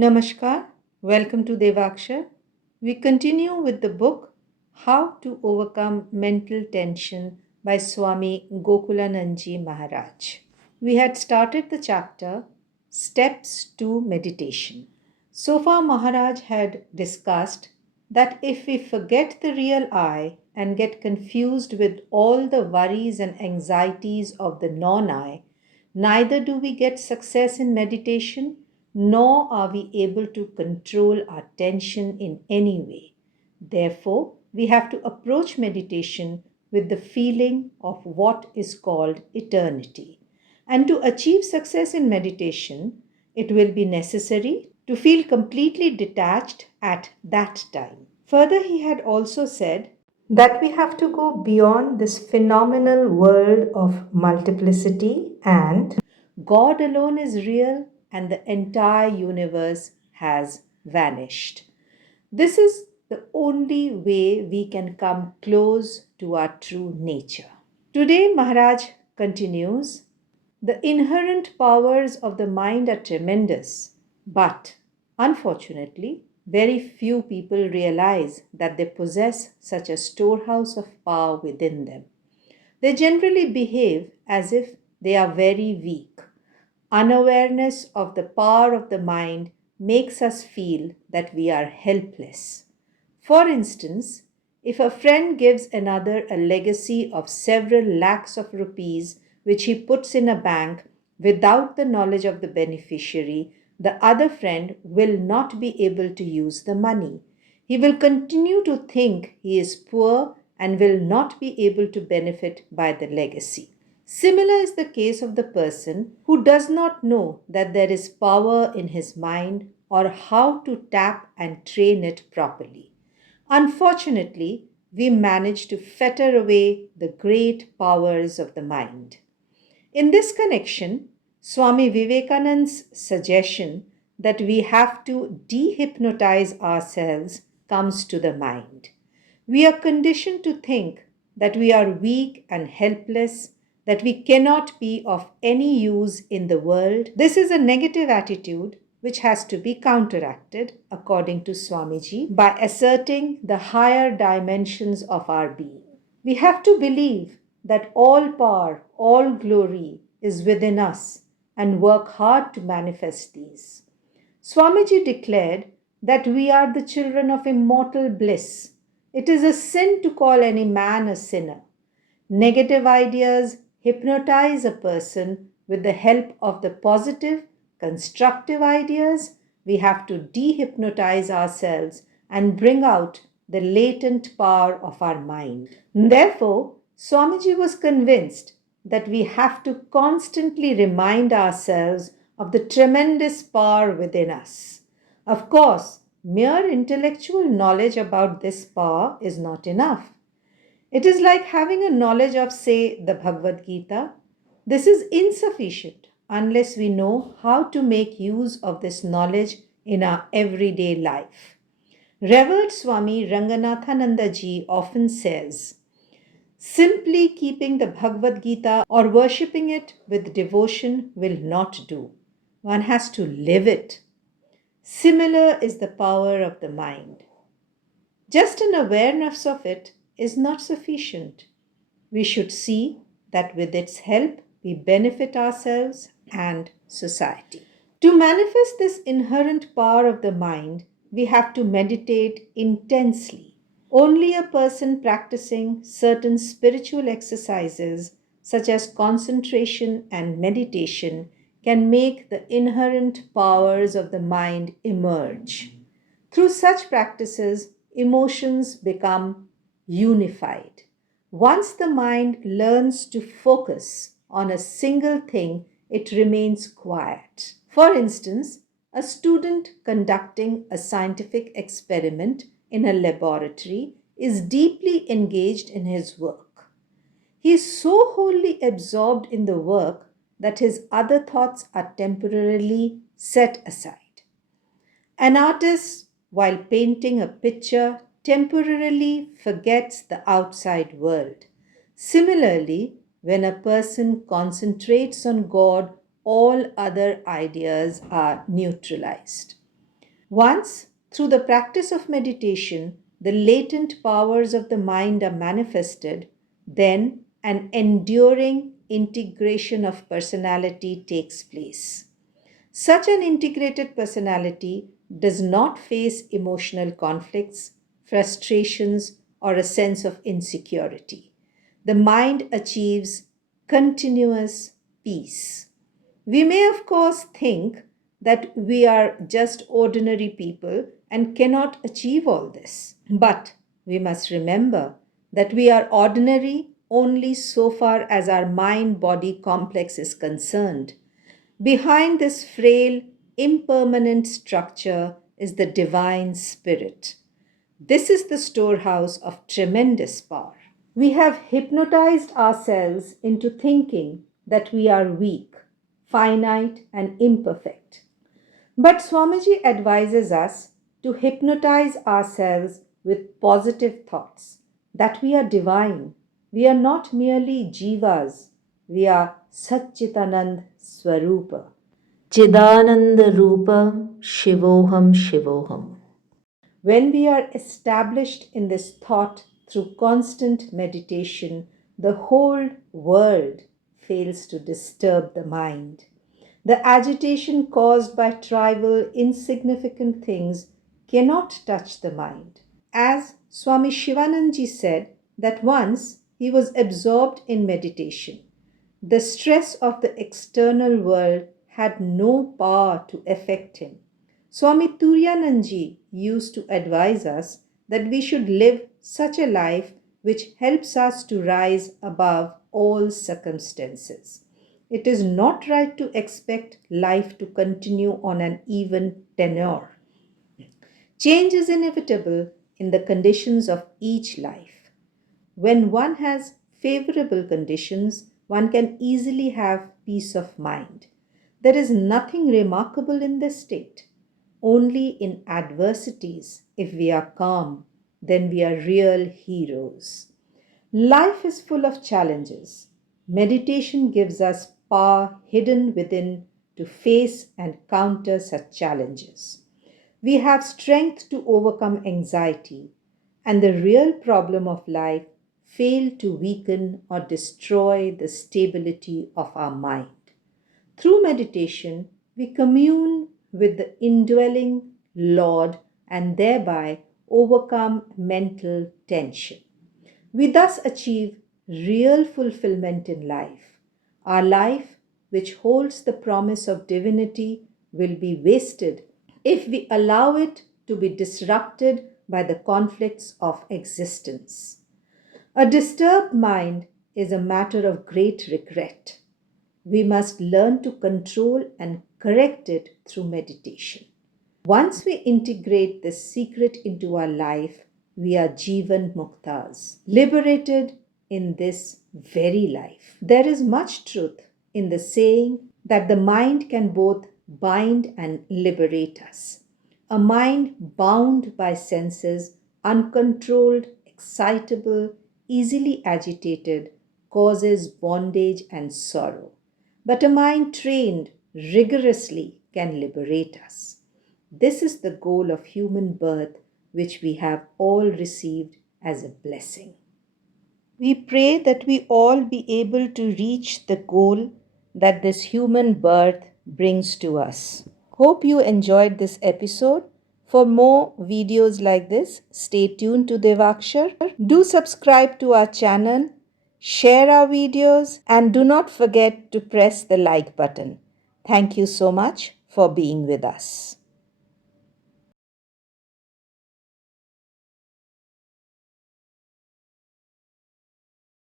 Namaskar, welcome to Devakshar. We continue with the book How to Overcome Mental Tension by Swami Gokulanadaji Maharaj. We had started the chapter Steps to Meditation. So far, Maharaj had discussed that if we forget the real I and get confused with all the worries and anxieties of the non I, neither do we get success in meditation, nor are we able to control our tension in any way. Therefore, we have to approach meditation with the feeling of what is called eternity. And to achieve success in meditation, it will be necessary to feel completely detached at that time. Further, he had also said that we have to go beyond this phenomenal world of multiplicity and God alone is real and the entire universe has vanished. This is the only way we can come close to our true nature. Today, Maharaj continues. The inherent powers of the mind are tremendous, but unfortunately, very few people realize that they possess such a storehouse of power within them. They generally behave as if they are very weak. Unawareness of the power of the mind makes us feel that we are helpless. For instance, if a friend gives another a legacy of several lakhs of rupees which he puts in a bank without the knowledge of the beneficiary, the other friend will not be able to use the money. He will continue to think he is poor and will not be able to benefit by the legacy. Similar is the case of the person who does not know that there is power in his mind or how to tap and train it properly. Unfortunately, we manage to fetter away the great powers of the mind. In this connection, Swami Vivekananda's suggestion that we have to dehypnotize ourselves comes to the mind. We are conditioned to think that we are weak and helpless, that we cannot be of any use in the world. This is a negative attitude which has to be counteracted, according to Swamiji, by asserting the higher dimensions of our being. We have to believe that all power, all glory is within us and work hard to manifest these. Swamiji declared that we are the children of immortal bliss. It is a sin to call any man a sinner. Negative ideas hypnotize a person. With the help of the positive, constructive ideas, we have to dehypnotize ourselves and bring out the latent power of our mind. Therefore, Swamiji was convinced that we have to constantly remind ourselves of the tremendous power within us. Of course, mere intellectual knowledge about this power is not enough. It is like having a knowledge of, say, the Bhagavad Gita. This is insufficient unless we know how to make use of this knowledge in our everyday life. Revered Swami Ranganathanandaji often says, simply keeping the Bhagavad Gita or worshipping it with devotion will not do. One has to live it. Similar is the power of the mind. Just an awareness of it is not sufficient. We should see that with its help we benefit ourselves and society. To manifest this inherent power of the mind, we have to meditate intensely. Only a person practicing certain spiritual exercises, such as concentration and meditation, can make the inherent powers of the mind emerge. Through such practices, emotions become unified. Once the mind learns to focus on a single thing, it remains quiet. For instance, a student conducting a scientific experiment in a laboratory is deeply engaged in his work. He is so wholly absorbed in the work that his other thoughts are temporarily set aside. An artist, while painting a picture, temporarily forgets the outside world. Similarly, when a person concentrates on God, all other ideas are neutralized. Once, through the practice of meditation, the latent powers of the mind are manifested, then an enduring integration of personality takes place. Such an integrated personality does not face emotional conflicts, frustrations, or a sense of insecurity. The mind achieves continuous peace. We may, of course, think that we are just ordinary people and cannot achieve all this. But we must remember that we are ordinary only so far as our mind body complex is concerned. Behind this frail, impermanent structure is the divine spirit. This is the storehouse of tremendous power. We have hypnotized ourselves into thinking that we are weak, finite, and imperfect. But Swamiji advises us to hypnotize ourselves with positive thoughts that we are divine. We are not merely jivas, we are Satchitanand Swarupa. Chidananda Rupa Shivoham Shivoham. When we are established in this thought through constant meditation, the whole world fails to disturb the mind. The agitation caused by trivial, insignificant things cannot touch the mind. As Swami Shivananji said, that once he was absorbed in meditation. The stress of the external world had no power to affect him. Swami Turyananji used to advise us that we should live such a life which helps us to rise above all circumstances. It is not right to expect life to continue on an even tenor. Change is inevitable in the conditions of each life. When one has favorable conditions, one can easily have peace of mind. There is nothing remarkable in this state. Only in adversities, if we are calm, then we are real heroes. Life is full of challenges. Meditation gives us power hidden within to face and counter such challenges. We have strength to overcome anxiety, and the real problem of life fail to weaken or destroy the stability of our mind. Through meditation, we commune with the indwelling Lord and thereby overcome mental tension. We thus achieve real fulfillment in life. Our life, which holds the promise of divinity, will be wasted if we allow it to be disrupted by the conflicts of existence. A disturbed mind is a matter of great regret. We must learn to control and correct it through meditation. Once we integrate this secret into our life, we are Jivan Muktas, liberated in this very life. There is much truth in the saying that the mind can both bind and liberate us. A mind bound by senses, uncontrolled, excitable, easily agitated, causes bondage and sorrow. But a mind trained rigorously can liberate us. This is the goal of human birth, which we have all received as a blessing. We pray that we all be able to reach the goal that this human birth brings to us. Hope you enjoyed this episode. For more videos like this, stay tuned to Devakshar. Do subscribe to our channel, share our videos, and do not forget to press the like button. Thank you so much for being with us.